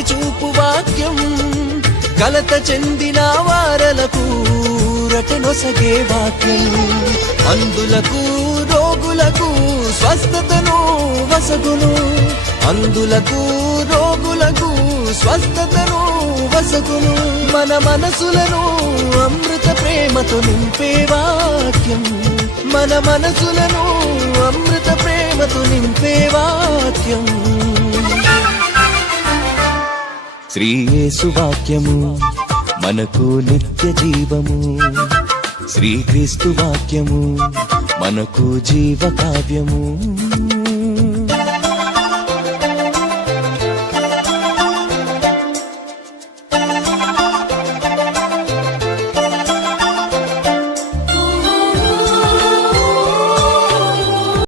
దారి చూపు వాక్యం కలత చెందిన వారలకు రటనొసగే వాక్యం అందులకు రోగులకు స్వస్థతను వసగును అందులకు రోగులకు స్వస్థతను వసగును మన మనసులను అమృత ప్రేమతో నింపే వాక్యం మన మనసులను అమృత ప్రేమతో నింపే వాక్యం శ్రీ యేసు వాక్యము మనకు నిత్య జీవము శ్రీక్రీస్తు వాక్యము మనకు జీవ కావ్యము